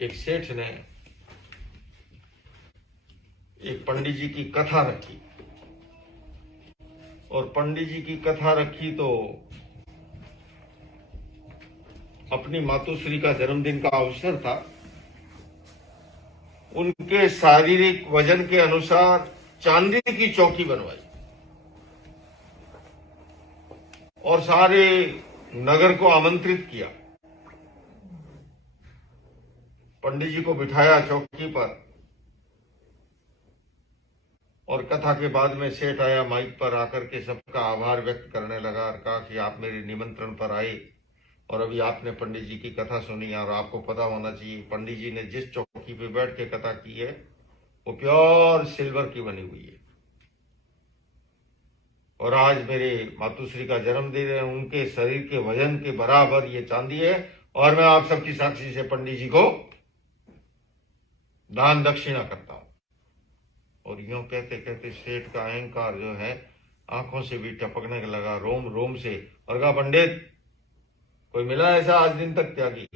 एक सेठ ने एक पंडित जी की कथा रखी, और पंडित जी की कथा रखी तो अपनी मातुश्री का जन्मदिन का अवसर था। उनके शारीरिक वजन के अनुसार चांदी की चौकी बनवाई और सारे नगर को आमंत्रित किया। पंडित जी को बिठाया चौकी पर, और कथा के बाद में सेठ आया, माइक पर आकर के सबका आभार व्यक्त करने लगा और कहा कि आप मेरे निमंत्रण पर आए और अभी आपने पंडित जी की कथा सुनी, और आपको पता होना चाहिए पंडित जी ने जिस चौकी पे बैठ के कथा की है वो प्योर सिल्वर की बनी हुई है, और आज मेरे मातुश्री का जन्मदिन है, उनके शरीर के वजन के बराबर ये चांदी है, और मैं आप सबकी साक्षी से पंडित जी को दान दक्षिणा करता हूं। और यूं कहते कहते सेठ का अहंकार जो है आंखों से भी टपकने लगा, रोम रोम से, और कहा पंडित कोई मिला ऐसा आज दिन तक त्यागी?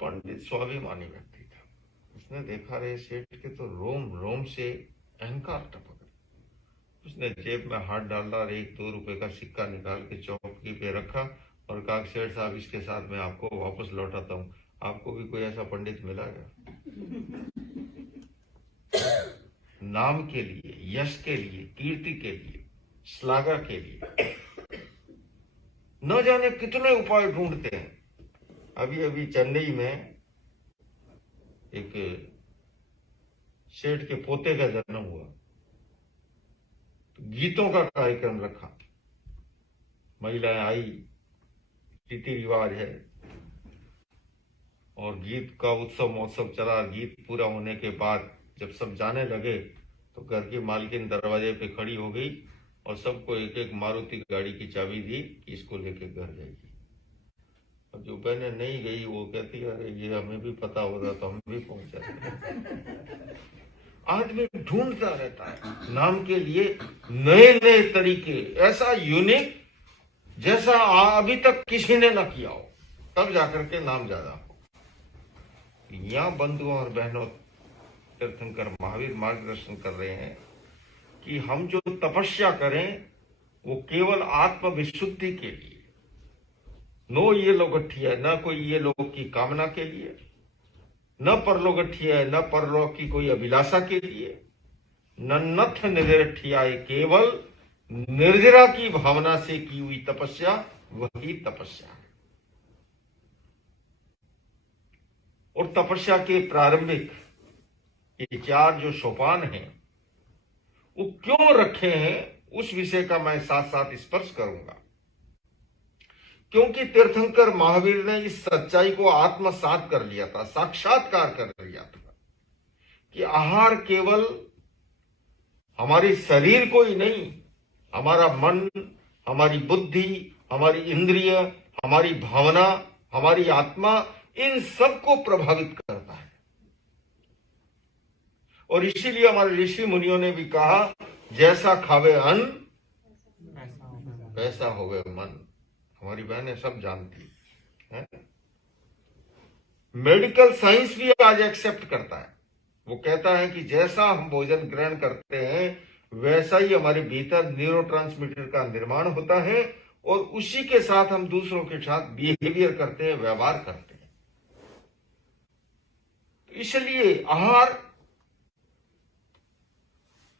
पंडित स्वाभिमानी व्यक्ति था, उसने देखा रहे सेठ के तो रोम रोम से अहंकार टपक रहे। उसने जेब में हाथ डाला और 1-2 रुपए का सिक्का निकाल के चौकी पे रखा और कहा सेठ साहब इसके साथ मैं आपको वापस लौटाता हूं, आपको भी कोई ऐसा पंडित मिला क्या? नाम के लिए, यश के लिए, कीर्ति के लिए, श्लाघा के लिए न जाने कितने उपाय ढूंढते हैं। अभी अभी चेन्नई में एक सेठ के पोते का जन्म हुआ, तो गीतों का कार्यक्रम रखा, महिलाएं आई, रीति रिवाज है, और गीत का उत्सव महोत्सव चला। गीत पूरा होने के बाद जब सब जाने लगे तो घर की मालकिन दरवाजे पे खड़ी हो गई और सबको एक एक मारुति गाड़ी की चाबी दी कि इसको लेके घर जाएगी। और जो बहने नहीं गई वो कहती अरे ये हमें भी पता होता तो हम भी पहुंच जाते। आदमी ढूंढता रहता है नाम के लिए नए नए तरीके, ऐसा यूनिक जैसा अभी तक किसी ने ना किया हो, तब जाकर के नाम ज्यादा हो। यहां बंधुओं और बहनों तीर्थंकर महावीर मार्गदर्शन कर रहे हैं कि हम जो तपस्या करें वो केवल आत्म विशुद्धि के लिए, नो ये लोगठिया, न कोई ये लोग की कामना के लिए, न परलोगठिया, न परलोक की कोई अभिलाषा के लिए, न नथ निर्ठिया, केवल निर्जरा की भावना से की हुई तपस्या वही तपस्या है। और तपस्या के प्रारंभिक ये 4 जो सोपान हैं वो क्यों रखे हैं उस विषय का मैं साथ साथ स्पर्श करूंगा, क्योंकि तीर्थंकर महावीर ने इस सच्चाई को आत्मसात कर लिया था, साक्षात्कार कर लिया था कि आहार केवल हमारे शरीर को ही नहीं, हमारा मन, हमारी बुद्धि, हमारी इंद्रिय, हमारी भावना, हमारी आत्मा, इन सबको प्रभावित करता है। और इसीलिए हमारे ऋषि मुनियों ने भी कहा जैसा खावे अन्न वैसा होवे मन। हमारी बहनें सब जानती है। मेडिकल साइंस भी आज एक्सेप्ट करता है, वो कहता है कि जैसा हम भोजन ग्रहण करते हैं वैसा ही हमारे भीतर न्यूरोट्रांसमीटर का निर्माण होता है, और उसी के साथ हम दूसरों के साथ बिहेवियर करते हैं, व्यवहार करते हैं। इसलिए आहार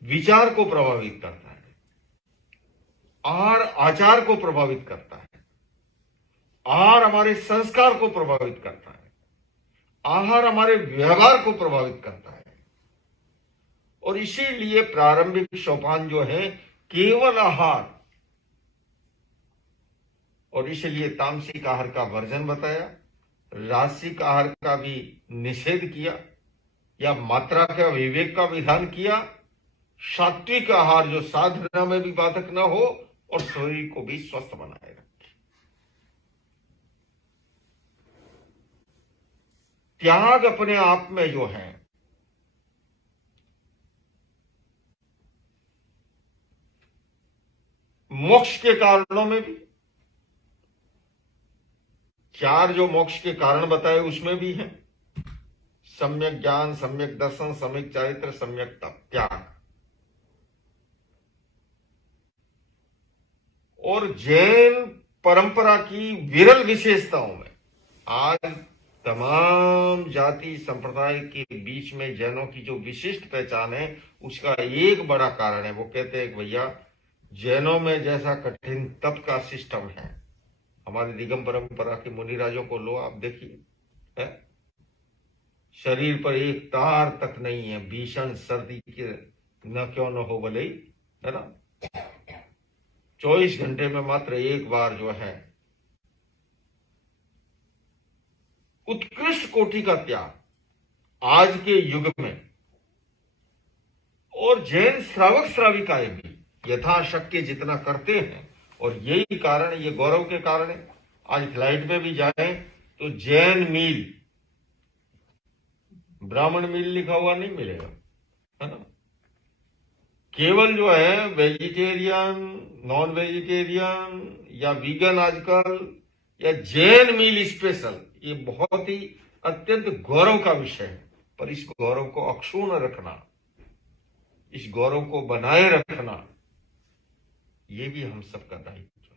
विचार को प्रभावित करता है, आहार आचार को प्रभावित करता है, आहार हमारे संस्कार को प्रभावित करता है, आहार हमारे व्यवहार को प्रभावित करता है। और इसीलिए प्रारंभिक सोपान जो है केवल आहार, और इसलिए तामसिक आहार का वर्जन बताया, राजसिक आहार का भी निषेध किया या मात्रा का विवेक का विधान किया, सात्विक आहार जो साधना में भी बाधक न हो और शरीर को भी स्वस्थ बनाए रखे। त्याग अपने आप में जो है मोक्ष के कारणों में भी, 4 जो मोक्ष के कारण बताए उसमें भी है सम्यक ज्ञान, सम्यक दर्शन, सम्यक चारित्र, सम्यक त्याग। और जैन परंपरा की विरल विशेषताओं में आज तमाम जाति संप्रदाय के बीच में जैनों की जो विशिष्ट पहचान है उसका एक बड़ा कारण है, वो कहते हैं कि भैया जैनों में जैसा कठिन तप का सिस्टम है, हमारी निगम परंपरा के मुनिराजों को लो, आप देखिए, है शरीर पर एक तार तक नहीं है, भीषण सर्दी के न क्यों न हो भले, है ना, 24 घंटे में मात्र एक बार जो है उत्कृष्ट कोटि का त्याग आज के युग में। और जैन श्रावक श्राविकाएं भी यथाशक्य जितना करते हैं, और यही कारण, ये गौरव के कारण है। आज फ्लाइट में भी जाए तो जैन मील, ब्राह्मण मील लिखा हुआ नहीं मिलेगा, है ना, केवल जो है वेजिटेरियन, नॉन वेजिटेरियन या वीगन आजकल, या जैन मील स्पेशल, ये बहुत ही अत्यंत गौरव का विषय है। पर इस गौरव को अक्षुण्ण रखना, इस गौरव को बनाए रखना, ये भी हम सबका दायित्व है।